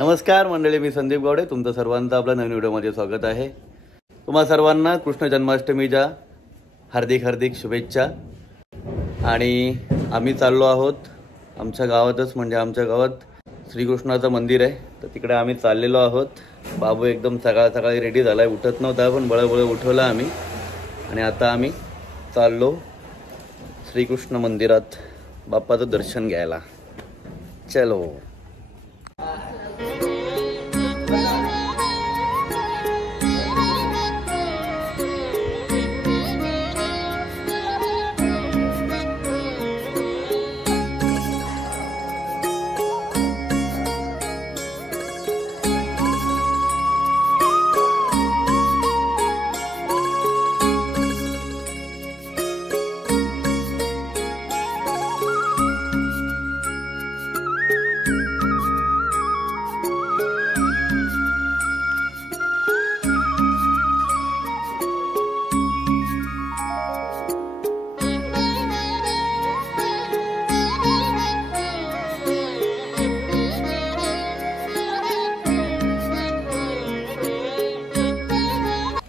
नमस्कार मंडळी, मी संदीप गावडे. तुमचं सर्वांचं आपल्या नवीन व्हिडिओमध्ये स्वागत आहे. तुम्हा सर्वांना कृष्ण जन्माष्टमीच्या हार्दिक हार्दिक शुभेच्छा. आणि आम्ही चाललो आहोत आमच्या गावातच, म्हणजे आमच्या गावात श्रीकृष्णाचं मंदिर आहे, तर तिकडे आम्ही चाललेलो आहोत. बाबू एकदम सकाळी रेडी झाला आहे, उठत नव्हता पण बळबळ उठवला आम्ही. आणि आता आम्ही चाललो श्रीकृष्ण मंदिरात बाप्पाचं दर्शन घ्यायला. चलो.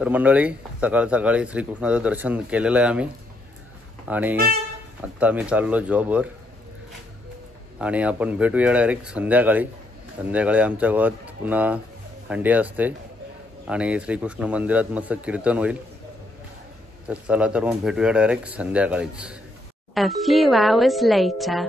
तर मंडळी, सकाळी श्रीकृष्णाचं दर्शन केलेलं आहे आम्ही. आणि आत्ता आम्ही चाललो जॉबवर. आणि आपण भेटूया डायरेक्ट संध्याकाळी आमच्या गावात पुन्हा हंडी असते आणि श्रीकृष्ण मंदिरात मस्त कीर्तन होईल. तर चला, तर मग भेटूया डायरेक्ट संध्याकाळीच. A few hours later.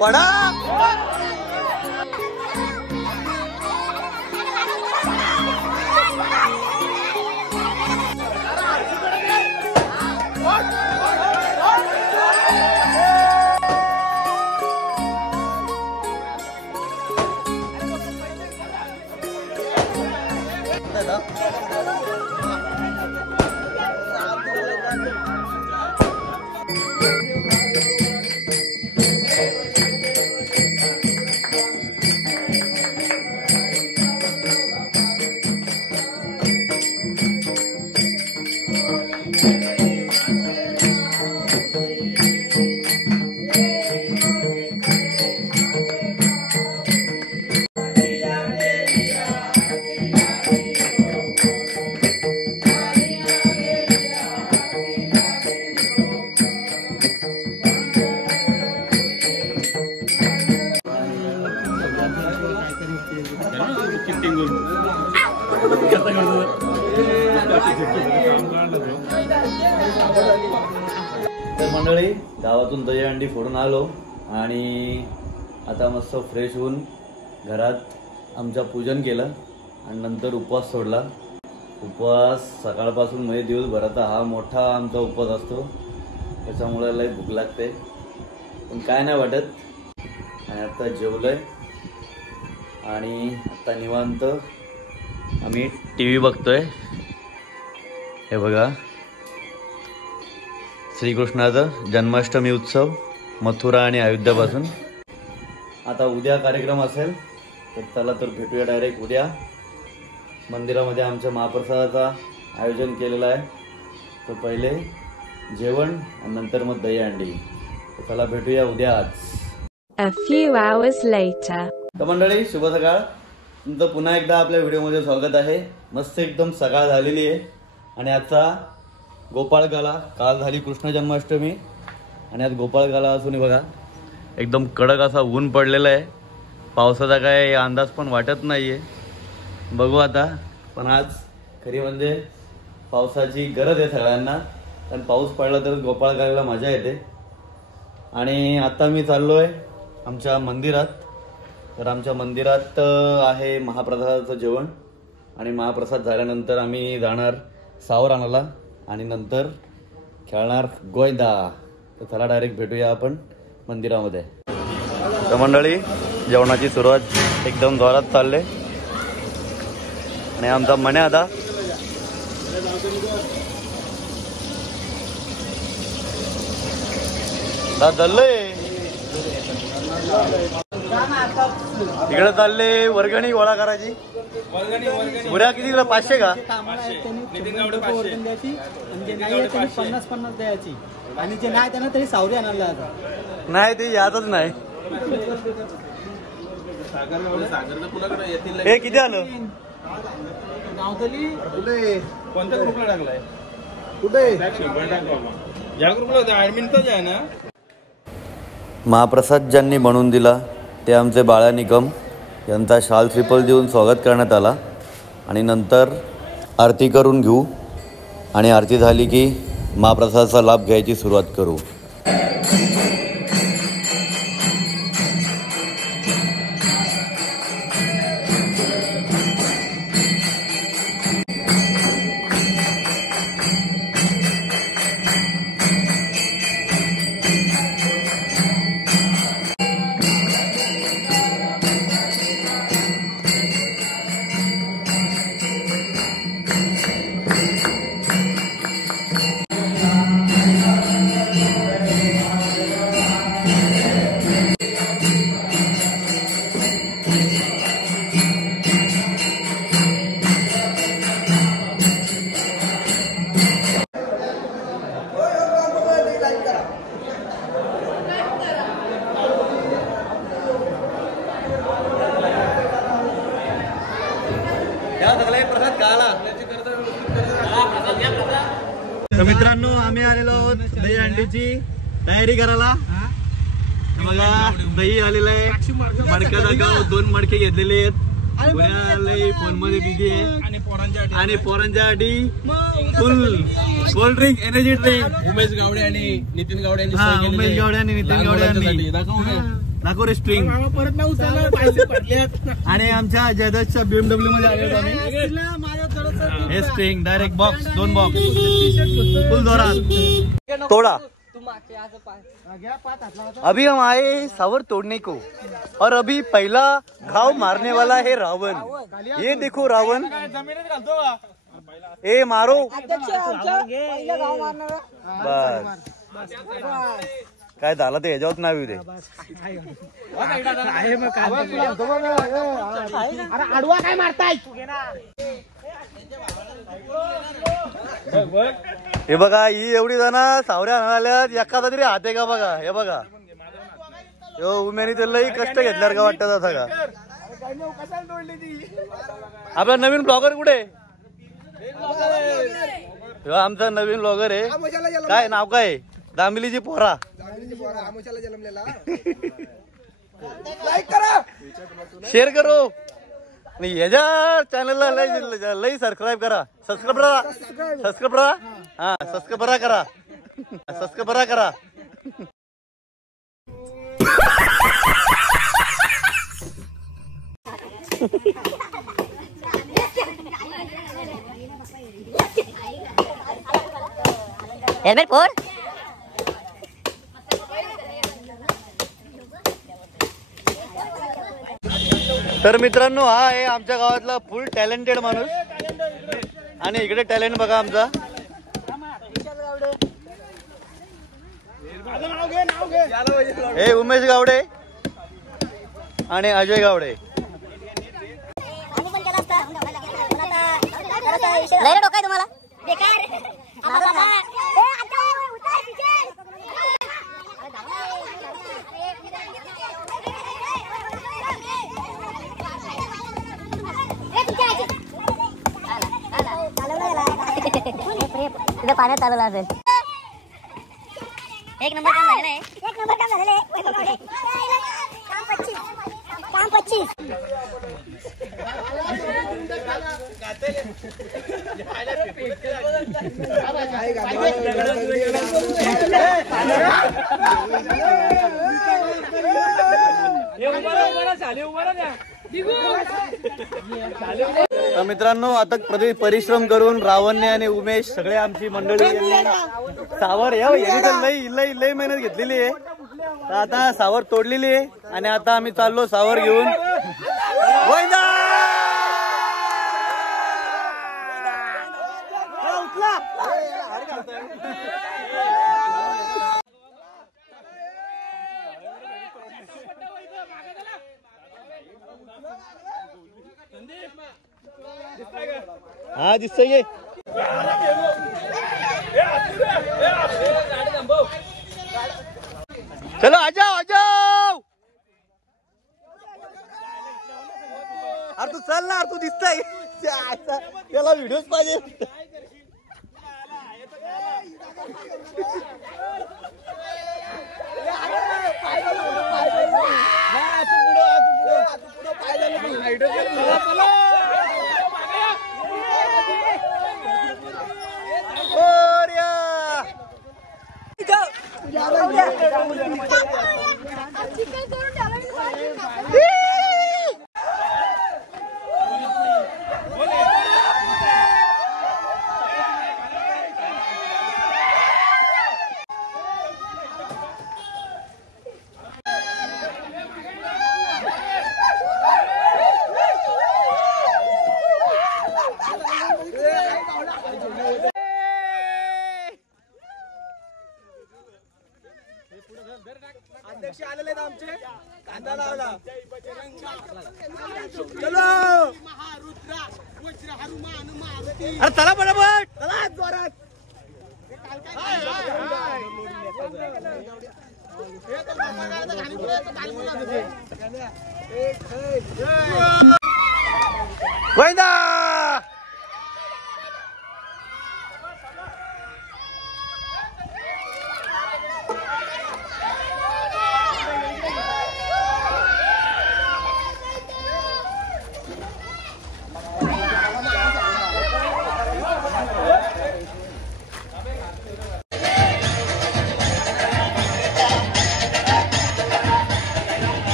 Vada तर मंडळी, गावातून दहीहंडी फोडून आलो आणि आता मस्त फ्रेश होऊन घरात आमच्या पूजन केलं आणि नंतर उपवास सोडला. उपवास सकाळपासून म्हणजे दिवसभराचा हा मोठा आमचा उपवास असतो, त्याच्यामुळे लई भूक लागते, पण काय नाही वाटत. आणि आता जेवलोय आणि आता निवांत आम्ही TV बघतोय. हे बघा, श्रीकृष्णाचं जन्माष्टमी उत्सव मथुरा आणि अयोध्यापासून. आता उद्या कार्यक्रम असेल, तर चला तर भेटूया डायरेक्ट उद्या मंदिरामध्ये. आमच्या महाप्रसादाचा आयोजन केलेलं आहे, तर पहिले जेवण आणि नंतर मग दहीहंडी. तर चला भेटूया उद्या आज. A few hours later. तर मंडळी, शुभ सकाळ. तुमचं पुन्हा एकदा आपल्या व्हिडिओमध्ये स्वागत आहे. मस्त एकदम सकाळ झालेली आहे आणि आजचा गोपाळकाला, काल झाली कृष्ण जन्माष्टमी आणि आज गोपाळकाला असून बघा एकदम कडक असा ऊन पडलेला आहे. पावसाचा काय अंदाज पण वाटत नाहीये. बघू आता. पण आज खरी म्हणजे पावसाची गरज आहे सगळ्यांना, कारण पाऊस पडला तर गोपाळकाला मजा येते. आणि आता मी चाललोय आमच्या मंदिरात तर आमच्या मंदिरात आहे महाप्रसादाचं जेवण आणि महाप्रसाद झाल्यानंतर आम्ही जाणार सावरानाला आणि नंतर खेळणार गोयंदा. तर चला डायरेक्ट भेटूया आपण मंदिरामध्ये. तर मंडळी जेवणाची सुरुवात एकदम जोरात चालले आणि आमचा मने आता चाललंय इकडे चालले वर्गणी गोळा करायची. पुऱ्या किती तुला 500 का? 50-50 द्यायची आणि जे नाही त्यांना तरी सावरी आणायला नाही ते यातच नाही. हे किती आलं? कोणत्या ग्रुपला टाकलाय? कुठे या ग्रुपला ऍडमिन तर आहे ना. महाप्रसाद ज्यांनी बनवून दिला ते आमचे बाळा निकम यांचा शाल श्रीफल देऊन स्वागत करण्यात आला आणि नंतर आरती करून घेऊ आणि आरती झाली की महाप्रसादाचा लाभ घ्यायची सुरुवात करू. तर मित्रांनो आम्ही आलेलो आहोत दही अंडीची तयारी करायला. बघा दही आलेलं आहे. मडक्याचा गाव 2 मडके घेतलेले आहेत. पुण्याला फोन मध्ये दिदी आहे आणि पोरांच्या अटी full cold drink energy drink. Umesh Gawde आणि नितीन गावडे उमेश गावडे आणि नितीन गावडे यांनी दाखव रे स्ट्रिंग. आणि आमच्या जयदशच्या BMW मध्ये आलेलो आम्ही. हे स्ट्रिंग डायरेक्ट बॉक्स 2 बॉक्स फुल जोरात तोड़ा. अभी हम आए सावर तोड़ने को और अभी पहला घाव मारने वाला है रावण. ये देखो रावण. ए मारो बस. काय झालं ते ह्याच्यावर नाही दे. आडवा काय मारताय? हे बघा ही एवढी जण सावऱ्या आणाल्यात. एखादा तरी हात आहे का बघा. हे बघा उमेनी त्यालाही कष्ट घेतल्यावर का वाटत असं का. आपला नवीन ब्लॉगर कुठे? आमचा नवीन ब्लॉगर आहे. काय नाव काय? दामिलीची पोरा. शेअर करो आणि ह्याच्या चॅनलला लई सबस्क्राईब करा. सबस्क्राईब करा. हा सबस्क्राईब करा. सबस्क्राईब करा. Helmet phone. तर मित्रांनो हा आहे आमच्या गावातला फुल टॅलेंटेड माणूस आणि इकडे टॅलेंट बघा आमचा. हे उमेश गावडे आणि अजय गावडे. डोका तुम्हाला पाण्यात चालवला असेल. एक नंबर काम झालेलं आहे. काम 25 तर मित्रांनो आता परिश्रम करून रावण्य आणि उमेश सगळे आमची मंडळी सावर यांनी तर लई लई मेहनत घेतलेली आहे. तर आता सावर तोडलेली आहे आणि आता आम्ही चाललो सावर घेऊन. हा दिसतंय. चलो आ जाओ. अरे तू चल ना, तू दिसतंय त्याला व्हिडिओच पाहिजे. अध्यक्ष आलेले आहेत आमचे. कांदा लावला. चलो अरे चला पटापट, चला जोरात. गोविंदा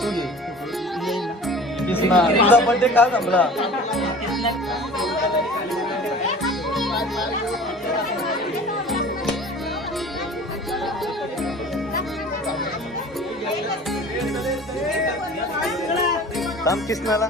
तू घे. तुझा बर्थडे काल संपला. थांब किसनाला.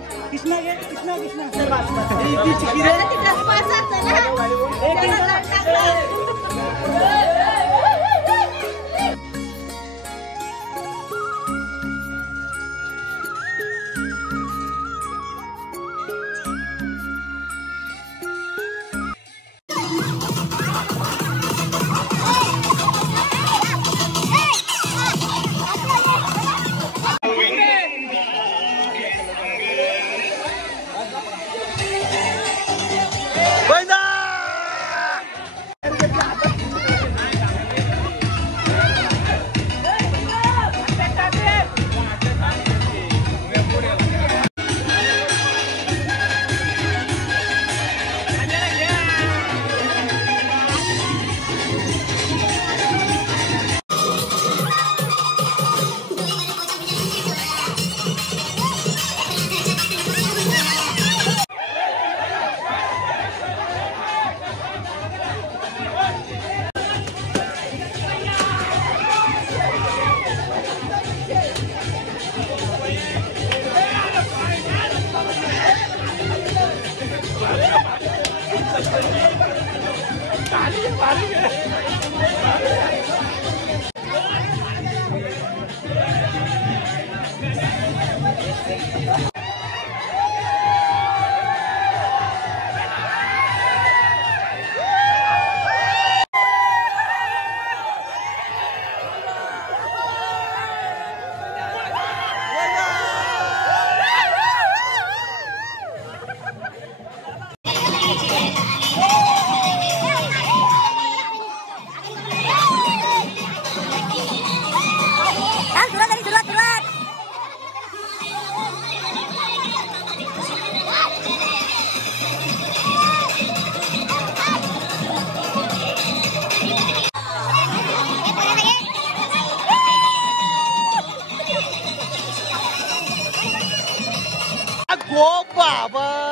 बाबा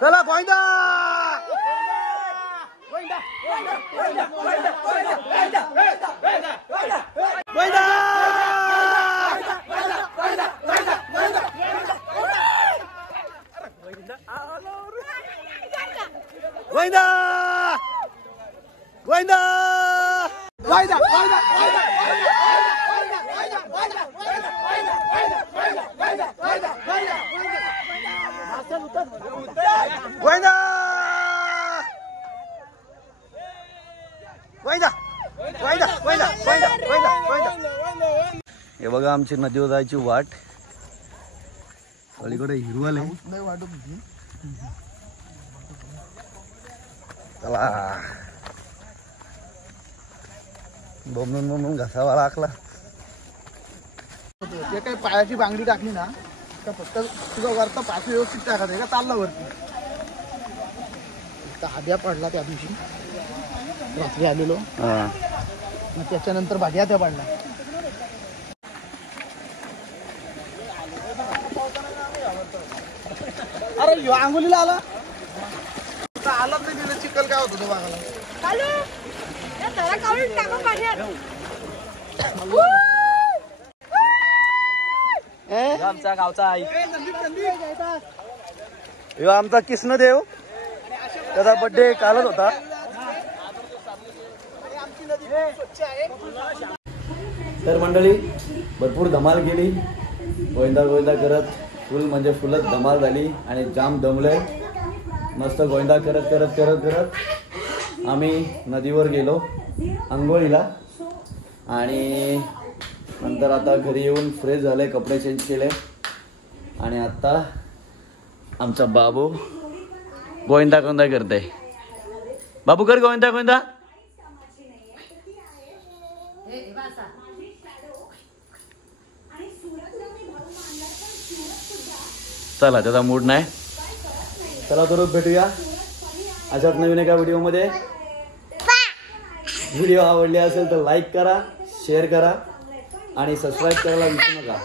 चला गोविंदा गोविंदा गोविंदा गोविंदा हे बघा आमची नदीवर जायची वाट. अलीकडे हिरवल आहे. चला बोंबून घासावा लागला. ते काही पायाची बांगडी टाकली ना तर फक्त तुझा वरचा पास व्यवस्थित टाकायचा का चालला वरती. आद्या पडला त्या दिवशी रात्री आलेलो मग त्याच्यानंतर भाग्या त्या पडला. अरे ह्यो आंघोलीला आला आलाच नाही तिला चिखल काय होतं तो बघायला. आमचा गावचा आई ह्यो आमचा कृष्णदेव. त्याचा बर्थडे कालच होता. तर मंडळी भरपूर धमाल केली. गोविंदा गोविंदा करत फुल म्हणजे फुलच धमाल झाली आणि जाम दमले. मस्त गोविंदा करत करत करत करत आम्ही नदीवर गेलो आंघोळीला आणि नंतर आता घरी येऊन फ्रेश झाले, कपडे चेंज केले आणि आता आमचा बाबू गोविंदा गोविंदा करते. बाबू कर गोविंदा गोविंदा. चला त्याचा मूड नाही. चला तर भेटूया अशाच नवीन एका व्हिडिओमध्ये. व्हिडिओ आवडली असेल तर लाईक करा, शेअर करा आणि सबस्क्राईब करायला विसरू नका.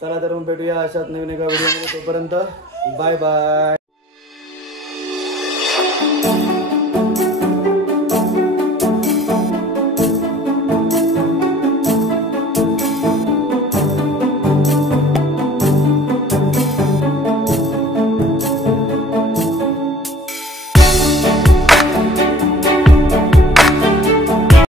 चला तर भेटूया अशाच नवीन एका व्हिडिओमध्ये. तोपर्यंत बाय बाय.